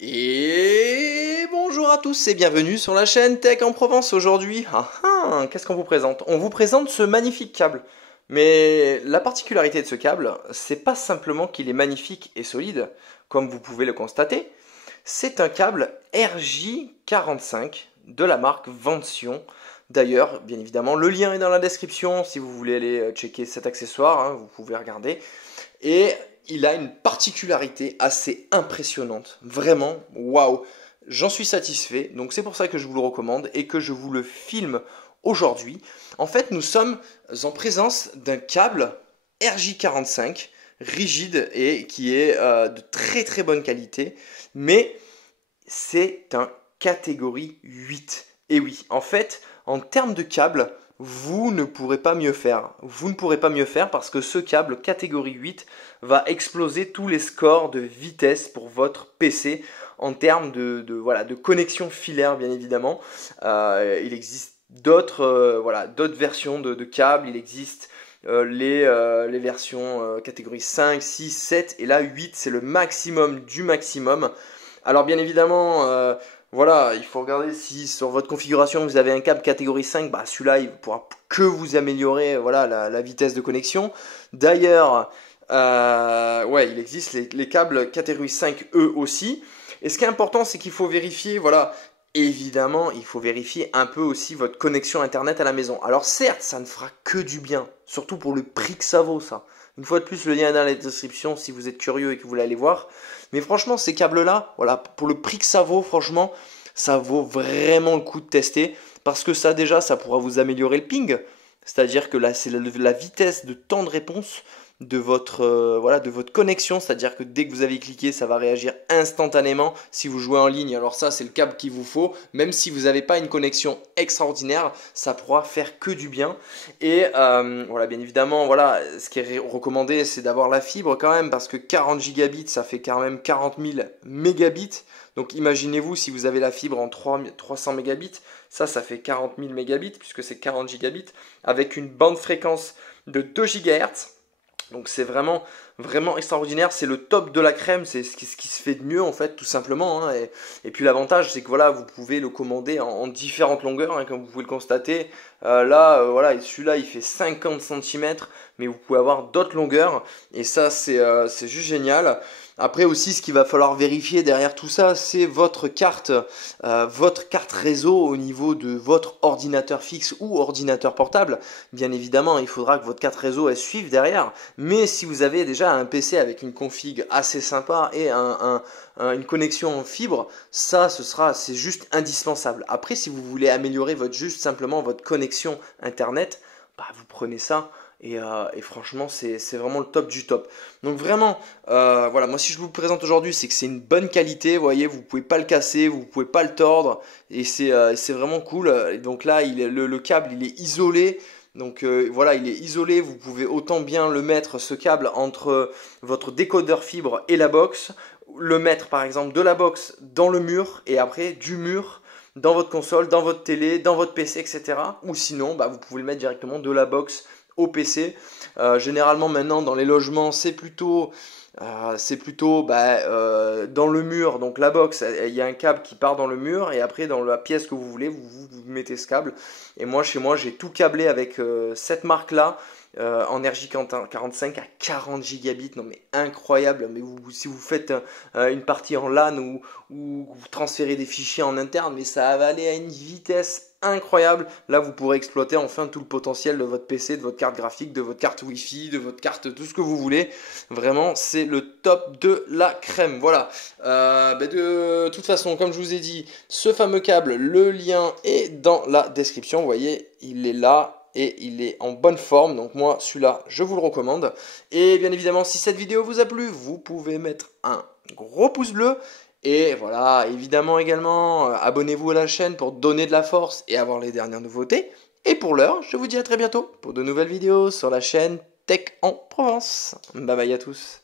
Et bonjour à tous et bienvenue sur la chaîne Tech en Provence. Aujourd'hui, qu'est-ce qu'on vous présente? On vous présente ce magnifique câble. Mais la particularité de ce câble, c'est pas simplement qu'il est magnifique et solide, comme vous pouvez le constater. C'est un câble RJ45 de la marque Vention. D'ailleurs, bien évidemment, le lien est dans la description si vous voulez aller checker cet accessoire, vous pouvez regarder. Et il a une particularité assez impressionnante. Vraiment, waouh! J'en suis satisfait, donc c'est pour ça que je vous le recommande et que je vous le filme aujourd'hui. En fait, nous sommes en présence d'un câble RJ45 rigide et qui est de très très bonne qualité, mais c'est un catégorie 8. Et oui, en fait, en termes de câble, vous ne pourrez pas mieux faire. Vous ne pourrez pas mieux faire parce que ce câble catégorie 8 va exploser tous les scores de vitesse pour votre PC en termes de connexion filaire, bien évidemment. Il existe d'autres versions de câbles. Il existe les versions catégorie 5, 6, 7 et là 8, c'est le maximum du maximum. Alors bien évidemment, voilà, il faut regarder si sur votre configuration vous avez un câble catégorie 5, bah celui-là il pourra que vous améliorer voilà, la vitesse de connexion. D'ailleurs, ouais, il existe les câbles catégorie 5 eux aussi. Et ce qui est important, c'est qu'il faut vérifier, voilà, évidemment, il faut vérifier un peu aussi votre connexion internet à la maison. Alors certes, ça ne fera que du bien, surtout pour le prix que ça vaut ça. Une fois de plus, le lien est dans la description si vous êtes curieux et que vous voulez aller voir. Mais franchement, ces câbles-là, voilà, pour le prix que ça vaut, franchement, ça vaut vraiment le coup de tester. Parce que ça, déjà, ça pourra vous améliorer le ping. C'est-à-dire que là, c'est la vitesse de temps de réponse voilà, de votre connexion. C'est-à-dire que dès que vous avez cliqué, ça va réagir instantanément si vous jouez en ligne. Alors ça, c'est le câble qu'il vous faut. Même si vous n'avez pas une connexion extraordinaire, ça pourra faire que du bien. Et voilà, bien évidemment, voilà, ce qui est recommandé, c'est d'avoir la fibre quand même. Parce que 40 gigabits, ça fait quand même 40 000 mégabits. Donc imaginez-vous si vous avez la fibre en 300 mégabits, ça fait 40 000 mégabits puisque c'est 40 gigabits avec une bande fréquence de 2 GHz. Donc c'est vraiment, vraiment extraordinaire, c'est le top de la crème, c'est ce qui se fait de mieux en fait tout simplement. Et puis l'avantage c'est que voilà, vous pouvez le commander en différentes longueurs, comme vous pouvez le constater. Voilà, celui-là il fait 50 cm, mais vous pouvez avoir d'autres longueurs et ça c'est juste génial. Après aussi, ce qu'il va falloir vérifier derrière tout ça, c'est votre carte réseau au niveau de votre ordinateur fixe ou ordinateur portable. Bien évidemment, il faudra que votre carte réseau elle suive derrière. Mais si vous avez déjà un PC avec une config assez sympa et une connexion en fibre, c'est juste indispensable. Après, si vous voulez améliorer juste simplement votre connexion internet, bah, vous prenez ça. Et franchement, c'est vraiment le top du top. Donc vraiment, voilà, moi si je vous le présente aujourd'hui, c'est que c'est une bonne qualité. Vous voyez, vous pouvez pas le casser, vous pouvez pas le tordre, et c'est vraiment cool. Et donc là, le câble, il est isolé. Donc voilà, il est isolé. Vous pouvez autant bien le mettre ce câble entre votre décodeur fibre et la box, le mettre par exemple de la box dans le mur et après du mur dans votre console, dans votre télé, dans votre PC, etc. Ou sinon, bah, vous pouvez le mettre directement de la box au PC. Généralement maintenant dans les logements c'est plutôt dans le mur, donc la box, il y a un câble qui part dans le mur et après dans la pièce que vous voulez, vous mettez ce câble. Et moi chez moi j'ai tout câblé avec cette marque là. En RJ45 à 40 gigabits, non mais incroyable. Mais si vous faites une partie en LAN ou vous transférez des fichiers en interne, mais ça va aller à une vitesse incroyable. Là, vous pourrez exploiter enfin tout le potentiel de votre PC, de votre carte graphique, de votre carte Wi-Fi, de votre carte, tout ce que vous voulez. Vraiment, c'est le top de la crème. Voilà. De toute façon, comme je vous ai dit, ce fameux câble, le lien est dans la description. Vous voyez, il est là. Et il est en bonne forme, donc moi celui-là je vous le recommande. Et bien évidemment si cette vidéo vous a plu, vous pouvez mettre un gros pouce bleu. Et voilà, évidemment également, abonnez-vous à la chaîne pour donner de la force et avoir les dernières nouveautés. Et pour l'heure, je vous dis à très bientôt pour de nouvelles vidéos sur la chaîne Tech en Provence. Bye bye à tous.